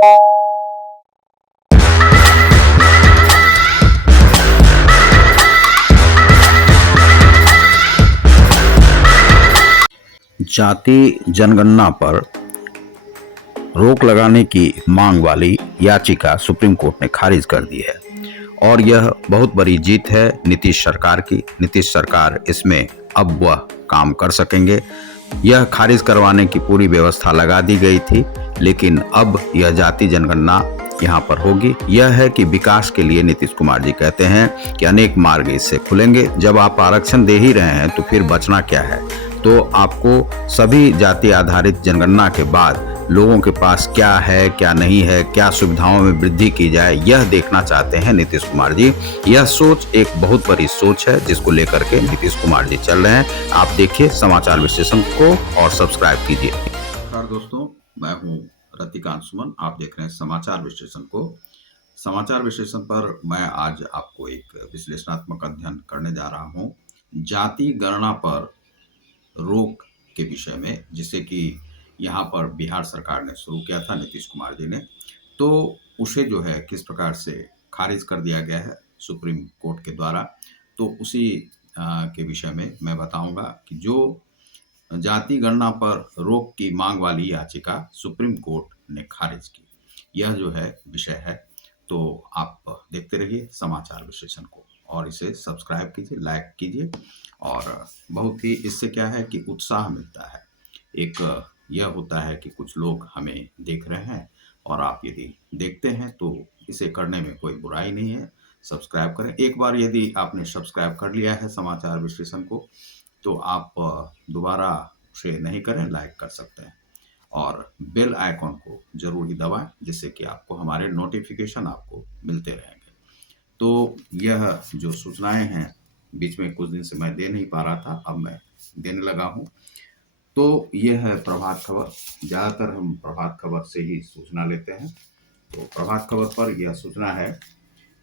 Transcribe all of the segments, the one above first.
जाति जनगणना पर रोक लगाने की मांग वाली याचिका सुप्रीम कोर्ट ने खारिज कर दी है और यह बहुत बड़ी जीत है नीतीश सरकार की। नीतीश सरकार इसमें अब वह काम कर सकेंगे। यह खारिज करवाने की पूरी व्यवस्था लगा दी गई थी, लेकिन अब यह जाति जनगणना यहाँ पर होगी। यह है कि विकास के लिए नीतीश कुमार जी कहते हैं कि अनेक मार्ग इससे खुलेंगे। जब आप आरक्षण दे ही रहे हैं तो फिर बचना क्या है। तो आपको सभी जाति आधारित जनगणना के बाद लोगों के पास क्या है, क्या नहीं है, क्या सुविधाओं में वृद्धि की जाए, यह देखना चाहते हैं नीतीश कुमार जी। यह सोच एक बहुत बड़ी सोच है जिसको लेकर के नीतीश कुमार जी चल रहे हैं। आप देखिए समाचार विश्लेषण को और सब्सक्राइब कीजिए। नमस्कार दोस्तों, मैं हूं रतिकांत सुमन। आप देख रहे हैं समाचार विश्लेषण को। समाचार विश्लेषण पर मैं आज आपको एक विश्लेषणात्मक अध्ययन करने जा रहा हूं जाति गणना पर रोक के विषय में, जिसे कि यहाँ पर बिहार सरकार ने शुरू किया था नीतीश कुमार जी ने, तो उसे जो है किस प्रकार से खारिज कर दिया गया है सुप्रीम कोर्ट के द्वारा। तो उसी के विषय में मैं बताऊंगा कि जो जाति गणना पर रोक की मांग वाली याचिका सुप्रीम कोर्ट ने खारिज की, यह जो है विषय है। तो आप देखते रहिए समाचार विश्लेषण को और इसे सब्सक्राइब कीजिए, लाइक कीजिए। और बहुत ही इससे क्या है कि उत्साह मिलता है। एक यह होता है कि कुछ लोग हमें देख रहे हैं और आप यदि देखते हैं तो इसे करने में कोई बुराई नहीं है। सब्सक्राइब करें। एक बार यदि आपने सब्सक्राइब कर लिया है समाचार विश्लेषण को तो आप दोबारा उसे नहीं करें, लाइक कर सकते हैं और बेल आइकॉन को जरूर ही दबाएं, जिससे कि आपको हमारे नोटिफिकेशन आपको मिलते रहेंगे। तो यह जो सूचनाएं हैं बीच में कुछ दिन से मैं दे नहीं पा रहा था, अब मैं देने लगा हूं। तो यह है प्रभात खबर। ज़्यादातर हम प्रभात खबर से ही सूचना लेते हैं। तो प्रभात खबर पर यह सूचना है,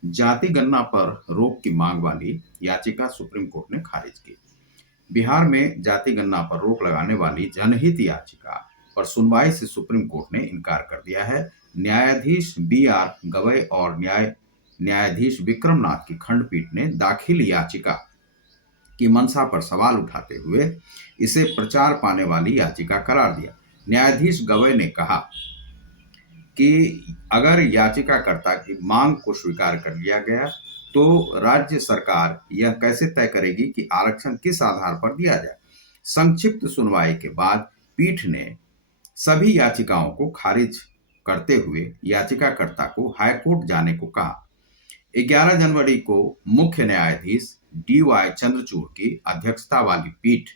जाति गणना पर रोक की मांग वाली याचिका सुप्रीम कोर्ट ने खारिज की। बिहार में जाति गणना पर रोक लगाने वाली जनहित याचिका पर सुनवाई से सुप्रीम कोर्ट ने इनकार कर दिया है। न्यायाधीश BR गवई और न्यायाधीश विक्रमनाथ की खंडपीठ ने दाखिल याचिका की मंशा पर सवाल उठाते हुए इसे प्रचार पाने वाली याचिका करार दिया। न्यायाधीश गवई ने कहा कि अगर याचिकाकर्ता की मांग को स्वीकार कर लिया गया तो राज्य सरकार यह कैसे तय करेगी कि आरक्षण किस आधार पर दिया जाए। संक्षिप्त सुनवाई के बाद पीठ ने सभी याचिकाओं को खारिज करते हुए याचिकाकर्ता को हाईकोर्ट जाने को कहा। 11 जनवरी को मुख्य न्यायाधीश DY चंद्रचूड़ की अध्यक्षता वाली पीठ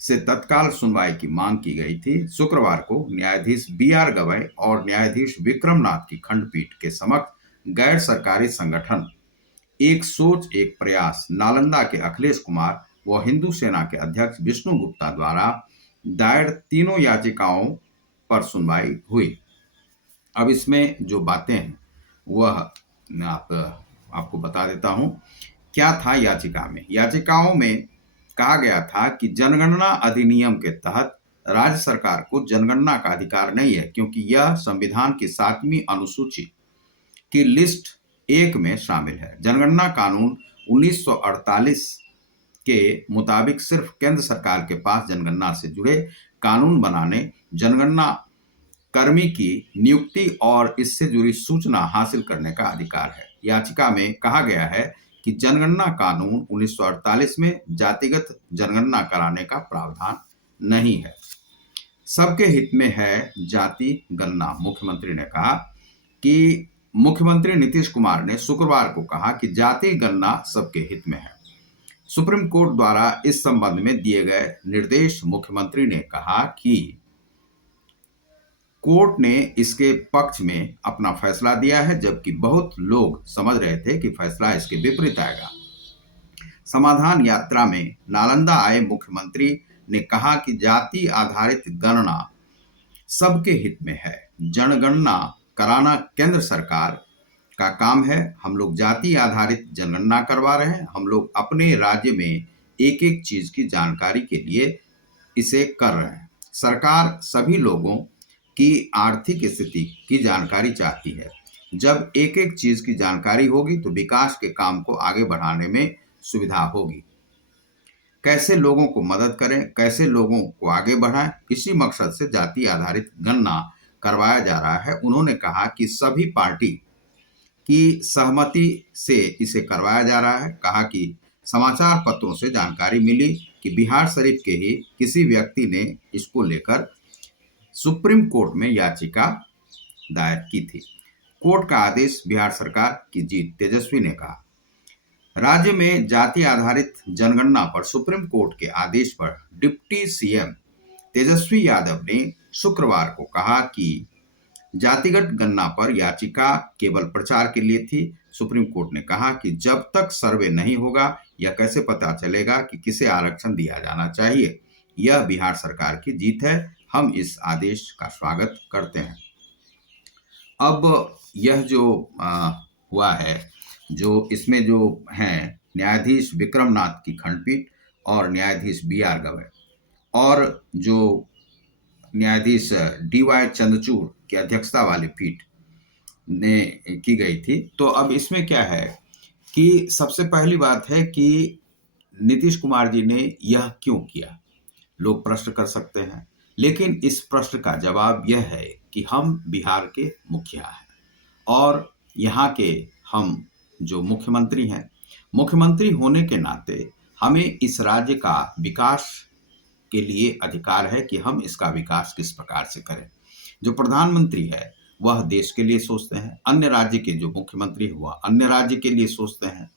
से तत्काल सुनवाई की मांग की गई थी। शुक्रवार को न्यायाधीश BR गवई और न्यायाधीश विक्रमनाथ की खंडपीठ के समक्ष गैर सरकारी संगठन एक सोच एक प्रयास नालंदा के अखिलेश कुमार व हिंदू सेना के अध्यक्ष विष्णु गुप्ता द्वारा दायर तीनों याचिकाओं पर सुनवाई हुई। अब इसमें जो बातें हैं वह मैं आपको बता देता हूं। क्या था याचिका में? याचिकाओं में कहा गया था कि जनगणना अधिनियम के तहत राज्य सरकार को जनगणना का अधिकार नहीं है, क्योंकि यह संविधान की 7वीं अनुसूची की लिस्ट 1 में शामिल है। जनगणना कानून 1948 के मुताबिक सिर्फ केंद्र सरकार के पास जनगणना से जुड़े कानून बनाने, जनगणना कर्मी की नियुक्ति और इससे जुड़ी सूचना हासिल करने का अधिकार है। याचिका में कहा गया है कि जनगणना कानून 1948 में जातिगत जनगणना कराने का प्रावधान नहीं है। सबके हित में है जाति गणना। मुख्यमंत्री ने कहा कि मुख्यमंत्री नीतीश कुमार ने शुक्रवार को कहा कि जाति गणना सबके हित में है। सुप्रीम कोर्ट द्वारा इस संबंध में दिए गए निर्देश, मुख्यमंत्री ने कहा कि कोर्ट ने इसके पक्ष में अपना फैसला दिया है, जबकि बहुत लोग समझ रहे थे कि फैसला इसके विपरीत आएगा। समाधान यात्रा में नालंदा आए मुख्यमंत्री ने कहा कि जाति आधारित गणना सबके हित में है। जनगणना कराना केंद्र सरकार का काम है। हम लोग जाति आधारित जनगणना करवा रहे हैं। हम लोग अपने राज्य में एक एक चीज की जानकारी के लिए इसे कर रहे हैं। सरकार सभी लोगों की आर्थिक स्थिति की जानकारी चाहती है। जब एक एक चीज की जानकारी होगी तो विकास के काम को आगे बढ़ाने में सुविधा होगी। कैसे लोगों को मदद करें, कैसे लोगों को आगे बढ़ाएं, इसी मकसद से जाति आधारित गणना करवाया जा रहा है। उन्होंने कहा कि सभी पार्टी की सहमति से इसे करवाया जा रहा है। कहा कि समाचार पत्रों से जानकारी मिली कि बिहार शरीफ के ही किसी व्यक्ति ने इसको लेकर सुप्रीम कोर्ट में याचिका दायर की थी। कोर्ट का आदेश बिहार सरकार की जीत, तेजस्वी ने कहा। राज्य में जाति आधारित जनगणना पर सुप्रीम कोर्ट के आदेश पर डिप्टी सीएम तेजस्वी यादव ने शुक्रवार को कहा कि जातिगत गणना पर याचिका केवल प्रचार के लिए थी। सुप्रीम कोर्ट ने कहा कि जब तक सर्वे नहीं होगा यह कैसे पता चलेगा कि किसे आरक्षण दिया जाना चाहिए। यह बिहार सरकार की जीत है। हम इस आदेश का स्वागत करते हैं। अब यह जो हुआ है, जो इसमें जो हैं न्यायाधीश विक्रमनाथ की खंडपीठ और न्यायाधीश बी.आर. गवई और जो न्यायाधीश डी.वाई. चंद्रचूड़ की अध्यक्षता वाली पीठ ने की गई थी। तो अब इसमें क्या है कि सबसे पहली बात है कि नीतीश कुमार जी ने यह क्यों किया, लोग प्रश्न कर सकते हैं। लेकिन इस प्रश्न का जवाब यह है कि हम बिहार के मुखिया हैं और यहाँ के हम जो मुख्यमंत्री हैं, मुख्यमंत्री होने के नाते हमें इस राज्य का विकास के लिए अधिकार है कि हम इसका विकास किस प्रकार से करें। जो प्रधानमंत्री है वह देश के लिए सोचते हैं, अन्य राज्य के जो मुख्यमंत्री हुआ अन्य राज्य के लिए सोचते हैं।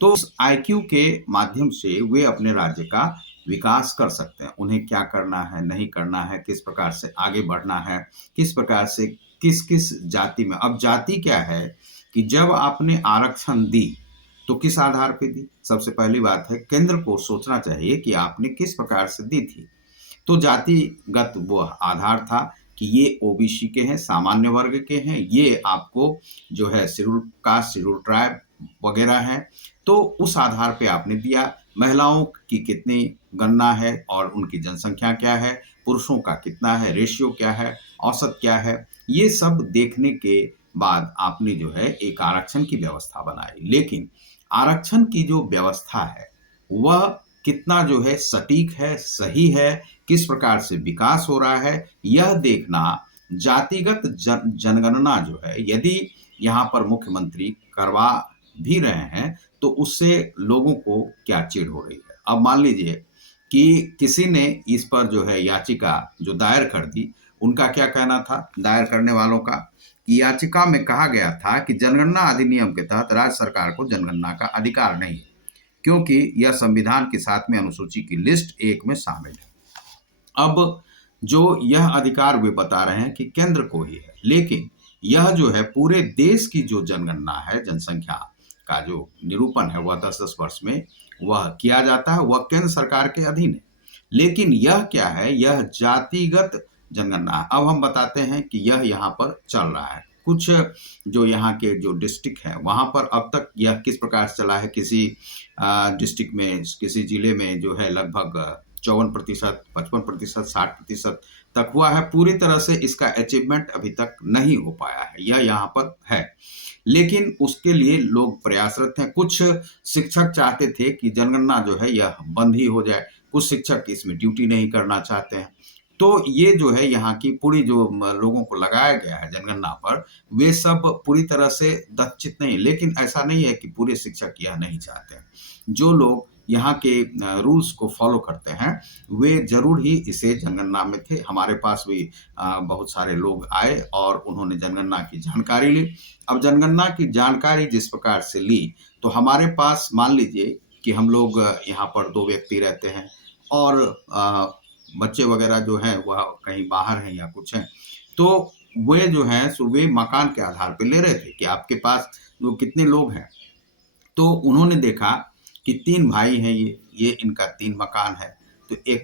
तो उस आईक्यू के माध्यम से वे अपने राज्य का विकास कर सकते हैं। उन्हें क्या करना है, नहीं करना है, किस प्रकार से आगे बढ़ना है, किस प्रकार से किस किस जाति में। अब जाति क्या है कि जब आपने आरक्षण दी तो किस आधार पे दी। सबसे पहली बात है केंद्र को सोचना चाहिए कि आपने किस प्रकार से दी थी। तो जातिगत वो आधार था कि ये ओबीसी के हैं, सामान्य वर्ग के हैं, ये आपको जो है शेड्यूल कास्ट, शेड्यूल ट्राइब वगैरह हैं। तो उस आधार पे आपने दिया। महिलाओं की कितनी गणना है और उनकी जनसंख्या क्या है, पुरुषों का कितना है, रेशियो क्या है, औसत क्या है, ये सब देखने के बाद आपने जो है एक आरक्षण की व्यवस्था बनाई। लेकिन आरक्षण की जो व्यवस्था है वह कितना जो है सटीक है, सही है, किस प्रकार से विकास हो रहा है, यह देखना जातिगत जनगणना जो है, यदि यहाँ पर मुख्यमंत्री करवा भी रहे हैं तो उससे लोगों को क्या चिढ़ हो रही है। अब मान लीजिए कि किसी ने इस पर जो है याचिका जो दायर कर दी, उनका क्या कहना था दायर करने वालों का कि याचिका में कहा गया था कि जनगणना अधिनियम के तहत राज्य सरकार को जनगणना का अधिकार नहीं है क्योंकि यह संविधान के 7वें अनुसूची की लिस्ट 1 में शामिल है। अब जो यह अधिकार वे बता रहे हैं कि केंद्र को ही है, लेकिन यह जो है पूरे देश की जो जनगणना है, जनसंख्या का जो निरूपण है वह 10-10 वर्ष में वह किया जाता है, वह केंद्र सरकार के अधीन है। लेकिन यह क्या है, यह जातिगत जनगणना है। अब हम बताते हैं कि यह यहाँ पर चल रहा है। कुछ जो यहाँ के जो डिस्ट्रिक्ट हैं वहाँ पर अब तक यह किस प्रकार से चला है। किसी डिस्ट्रिक्ट में, किसी जिले में जो है लगभग 54%, 55%, 60% तक हुआ है। पूरी तरह से इसका अचीवमेंट अभी तक नहीं हो पाया है, यह यहाँ पर है। लेकिन उसके लिए लोग प्रयासरत हैं। कुछ शिक्षक चाहते थे कि जनगणना जो है यह बंद ही हो जाए, कुछ शिक्षक इसमें ड्यूटी नहीं करना चाहते हैं। तो ये जो है यहाँ की पूरी जो लोगों को लगाया गया है जनगणना पर, वे सब पूरी तरह से दक्षित नहीं। लेकिन ऐसा नहीं है कि पूरे शिक्षक यह नहीं चाहते। जो लोग यहाँ के रूल्स को फॉलो करते हैं वे जरूर ही इसे जनगणना में थे। हमारे पास भी बहुत सारे लोग आए और उन्होंने जनगणना की जानकारी ली। अब जनगणना की जानकारी जिस प्रकार से ली तो हमारे पास मान लीजिए कि हम लोग यहाँ पर 2 व्यक्ति रहते हैं और बच्चे वगैरह जो हैं वह कहीं बाहर हैं या कुछ हैं, तो वे जो हैं सो वे मकान के आधार पे ले रहे थे कि आपके पास जो कितने लोग हैं। तो उन्होंने देखा कि 3 भाई हैं, ये इनका 3 मकान है। तो एक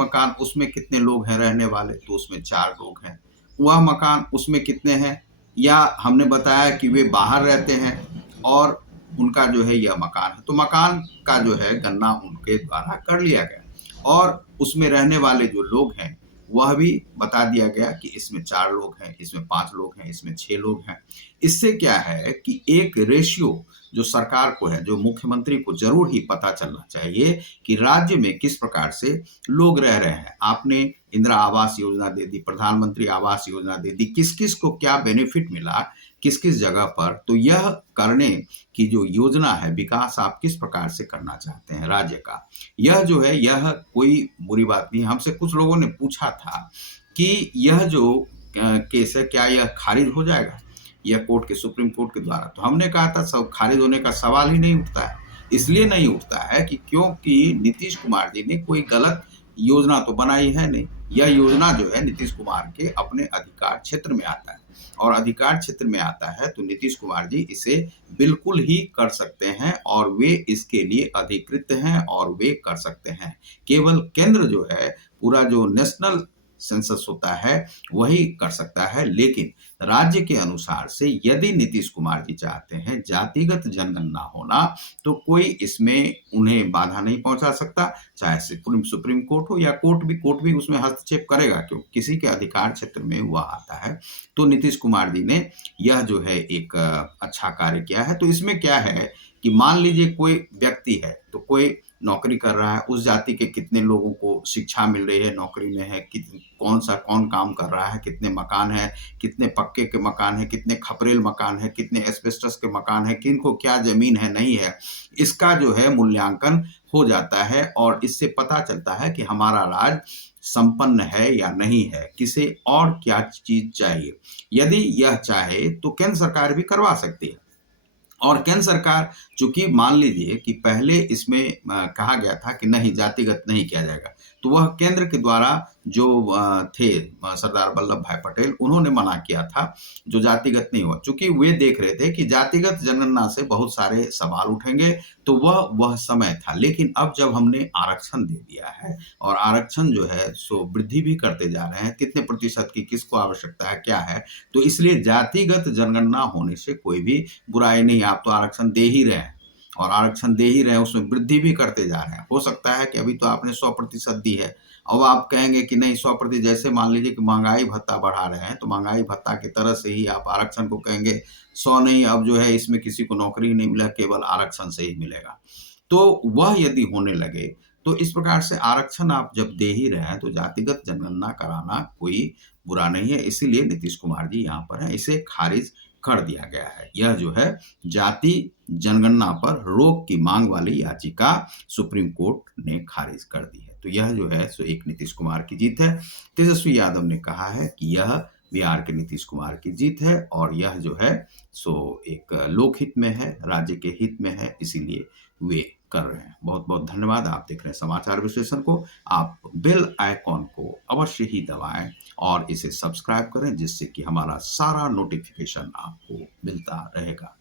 मकान उसमें कितने लोग हैं रहने वाले, तो उसमें 4 लोग हैं। वह मकान उसमें कितने हैं, या हमने बताया कि वे बाहर रहते हैं और उनका जो है यह मकान है, तो मकान का जो है गणना उनके द्वारा कर लिया गया और उसमें रहने वाले जो लोग हैं वह भी बता दिया गया कि इसमें 4 लोग हैं, इसमें 5 लोग हैं, इसमें 6 लोग हैं। इससे क्या है कि एक रेशियो जो सरकार को है, जो मुख्यमंत्री को ज़रूर ही पता चलना चाहिए कि राज्य में किस प्रकार से लोग रह रहे हैं। आपने इंदिरा आवास योजना दे दी, प्रधानमंत्री आवास योजना दे दी, किस-किस को क्या बेनिफिट मिला, किस-किस जगह पर। तो यह करने की जो योजना है, विकास आप किस प्रकार से करना चाहते हैं राज्य का, यह जो है यह कोई बुरी बात नहीं है। हमसे कुछ लोगों ने पूछा था कि यह जो केस है क्या यह खारिज हो जाएगा? यह कोर्ट के सुप्रीम कोर्ट के द्वारा। तो हमने कहा था सब खारिज होने का सवाल ही नहीं उठता है। इसलिए नहीं उठता है कि क्योंकि नीतीश कुमार जी ने कोई गलत योजना तो बनाई है नहीं। यह योजना जो है नीतीश कुमार के अपने अधिकार क्षेत्र में आता है और अधिकार क्षेत्र में आता है तो नीतीश कुमार जी इसे बिल्कुल ही कर सकते हैं और वे इसके लिए अधिकृत हैं और वे कर सकते हैं। केवल केंद्र जो है पूरा जो नेशनल सेंसस होता है वही कर सकता है, लेकिन राज्य के अनुसार से यदि नीतीश कुमार जी चाहते हैं जातिगत जनगणना होना तो कोई इसमें उन्हें बाधा नहीं पहुंचा सकता, चाहे सुप्रीम कोर्ट हो या कोर्ट भी उसमें हस्तक्षेप करेगा क्यों, किसी के अधिकार क्षेत्र में वह आता है। तो नीतीश कुमार जी ने यह जो है एक अच्छा कार्य किया है। तो इसमें क्या है कि मान लीजिए कोई व्यक्ति है तो कोई नौकरी कर रहा है, उस जाति के कितने लोगों को शिक्षा मिल रही है, नौकरी में है, कौन काम कर रहा है, कितने मकान हैं, कितने पक्के के मकान हैं, कितने खपरेल मकान हैं, कितने एस्बेस्टस के मकान हैं, किनको क्या ज़मीन है, नहीं है, इसका जो है मूल्यांकन हो जाता है और इससे पता चलता है कि हमारा राज्य संपन्न है या नहीं है, किसे और क्या चीज़ चाहिए। यदि यह चाहे तो केंद्र सरकार भी करवा सकती है। और केंद्र सरकार चूंकि मान लीजिए कि पहले इसमें कहा गया था कि नहीं जातिगत नहीं किया जाएगा, तो वह केंद्र के द्वारा जो थे सरदार वल्लभ भाई पटेल उन्होंने मना किया था जो जातिगत नहीं हुआ, चूंकि वे देख रहे थे कि जातिगत जनगणना से बहुत सारे सवाल उठेंगे, तो वह समय था। लेकिन अब जब हमने आरक्षण दे दिया है और आरक्षण जो है सो वृद्धि भी करते जा रहे हैं, कितने प्रतिशत की किसको आवश्यकता है क्या है, तो इसलिए जातिगत जनगणना होने से कोई भी बुराई नहीं। आप तो आरक्षण दे ही रहे हैं और आरक्षण दे ही रहे हैं, उसमें वृद्धि भी करते जा रहे हैं। हो सकता है कि अभी तो आपने 100% दी है, अब आप कहेंगे कि नहीं 100%, जैसे मान लीजिए कि महंगाई भत्ता बढ़ा रहे हैं तो महंगाई भत्ता की तरह से ही आप आरक्षण को कहेंगे 100 नहीं, अब जो है इसमें किसी को नौकरी नहीं मिला, केवल आरक्षण से ही मिलेगा। तो वह यदि होने लगे तो इस प्रकार से आरक्षण आप जब दे ही रहे हैं तो जातिगत जनगणना कराना कोई बुरा नहीं है। इसीलिए नीतीश कुमार जी यहाँ पर हैं, इसे खारिज कर दिया गया है। यह जो है जाति जनगणना पर रोक की मांग वाली याचिका सुप्रीम कोर्ट ने खारिज कर दी है। तो यह जो है सो एक नीतीश कुमार की जीत है। तेजस्वी यादव ने कहा है कि यह बिहार के नीतीश कुमार की जीत है और यह जो है सो एक लोकहित में है, राज्य के हित में है, इसीलिए वे कर रहे हैं। बहुत बहुत धन्यवाद। आप देख रहे हैं समाचार विश्लेषण को। आप बेल आइकॉन को अवश्य ही दबाएं और इसे सब्सक्राइब करें जिससे कि हमारा सारा नोटिफिकेशन आपको मिलता रहेगा।